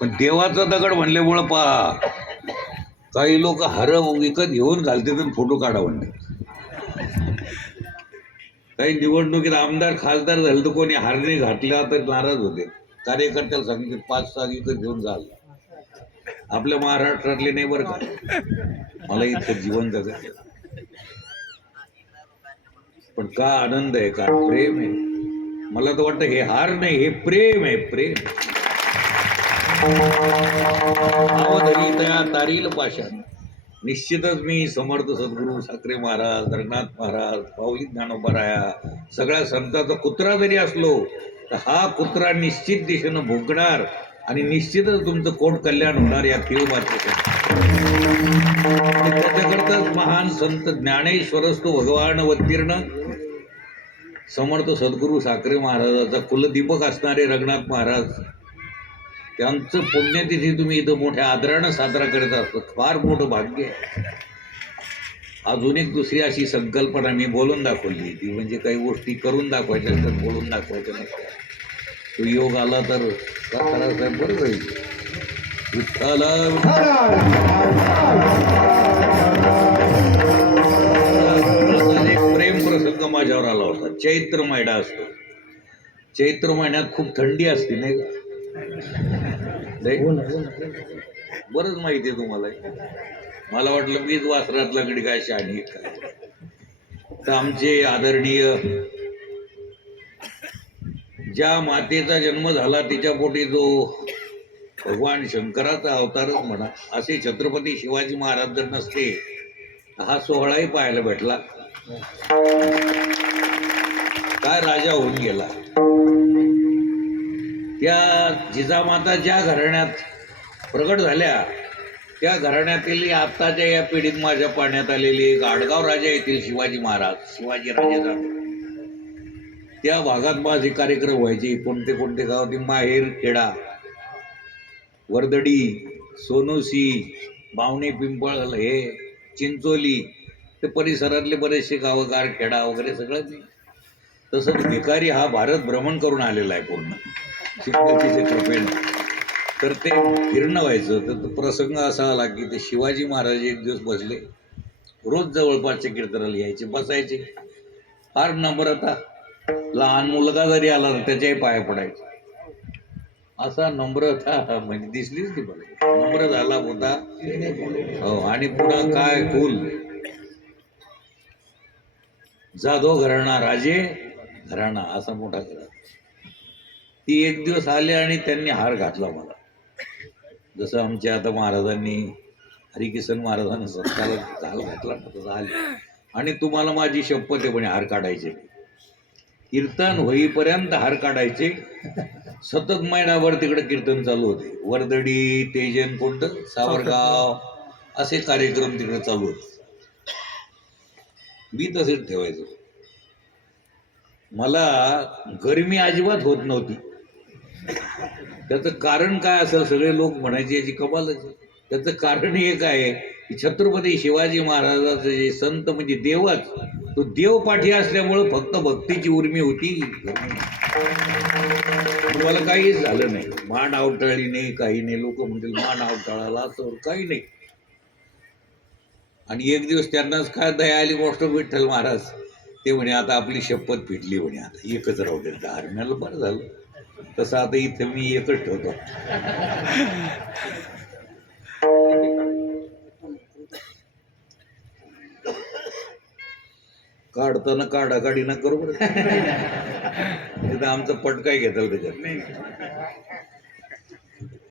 पण देवाचा दगड म्हणल्यामुळं पहा काही लोक हर विकत घेऊन घालते आणि फोटो काढा म्हणते काही निवडणुकीत आमदार खासदार झाले तर कोणी हारणे घातल्या तर नाराज होते. कार्यकर्त्याला सांगितले पाच सात विकत घेऊन जाल आपल्या महाराष्ट्रातले नाही बरं का. मला इतकं जीवन जगायचं पण का आनंद आहे का प्रेम आहे? मला तर वाटतं हे हार नाही हे प्रेम आहे प्रेम. तया तारील पाषाण निश्चितच मी समर्थ सद्गुरू साखरे महाराज रंगनाथ महाराज पाऊली ज्ञानोपराया सगळ्या संतांचा कुत्रा जरी असलो तर हा कुत्रा निश्चित दिशेनं भुंकणार आणि निश्चितच तुमचं कोट कल्याण होणार या तीळ त्याच्याकरताच महान संत ज्ञानेश्वरस्तू भगवान अवतीर्ण समर्थ सद्गुरू साखरे महाराजाचा कुलदीपक असणारे रंगनाथ महाराज त्यांचं पुण्यतिथी तुम्ही इथं मोठ्या आदरानं साजरा करत असतो फार मोठं भाग्य आहे. अजून एक दुसरी अशी संकल्पना मी बोलून दाखवली ती म्हणजे काही गोष्टी करून दाखवायच्या असतात बोलून दाखवायच्या नसतात. तो योग आला तर का बरं जाईल. विठ्ठला. चैत्र महिना असतो. चैत्र महिन्यात खूप थंडी असते नाही का? लय? बरंच माहिती आहे तुम्हाला. मला वाटलं मीच वासरातला गडी काय आहे काय तर आमचे आदरणीय ज्या मातेचा जन्म झाला तिच्या पोटी जो भगवान शंकराचा अवतारच म्हणा असे छत्रपती शिवाजी महाराज जर नसते हा सोहळाही पाहायला भेटला. काय राजा होऊन गेला? त्या जिजामाता ज्या घराण्यात प्रगट झाल्या त्या घराण्यातील आत्ताच्या या पिढीत माझ्या पाण्यात आलेली गाडगाव राजा येथील शिवाजी महाराज शिवाजी राजा त्या भागात माझे कार्यक्रम व्हायचे. कोणते कोणते गाव ते माहेर खेडा वर्दडी सोनोसी बावणे पिंपळ हे चिंचोली ते परिसरातले बरेचसे गावं गारखेडा वगैरे सगळं मी तसंच भिकारी हा भारत भ्रमण करून आलेला आहे पूर्ण. शिवरात्रीच्या कृपेनं तर ते फिरणं व्हायचं. तर तो प्रसंग असा आला की ते शिवाजी महाराज एक दिवस बसले. रोज जवळपासच्या कीर्तनाला यायचे बसायचे. फार नम्रता. लहान मुलगा जरी आला तर त्याच्याही पाया पडायचे. असा नम्रता म्हणजे दिसलीच ती मला. नम्र झाला होता. हो आणि पुन्हा काय? कुल. जाधव घराणा राजे घराणा असा मोठा घराणा. ती एक दिवस आले आणि त्यांनी हार घातला मला. जसं आमच्या आता महाराजांनी हरिकिसन महाराजांना सत्कार घाल घातला ना तसं आले आणि तुम्हाला माझी शपथ आहे हार काढायचे. कीर्तन होईपर्यंत हार काढायचे. सतत महिनाभर तिकडे कीर्तन चालू होते. वर्दडी तेजन कोणतं? सावरगाव असे कार्यक्रम तिकडे चालू होते. मी तसेच ठेवायचो. मला गरमी अजिबात होत नव्हती. त्याचं कारण काय असं सगळे लोक म्हणायचे याची कमालच त्याचं कारण एक आहे की छत्रपती शिवाजी महाराजाचं जे संत म्हणजे देवच तो देव पाठी असल्यामुळं फक्त भक्तीची उर्मी होती. तुम्हाला काहीच झालं नाही. मान आवटाळी नाही काही नाही. लोक म्हणतील मान आवटाळाला असं काही नाही. आणि एक दिवस त्यांनाच काय दया आली गोष्ट विठ्ठल महाराज. ते म्हणे आता आपली शपथ फिटली म्हणे आता एकच राहू दे. धारण्याला बरं झालं. तसं आता इथं मी एकच ठेवतो. काढताना काढाकाडी ना करू तिथं आमचं पट काय घेताल त्याच्यात.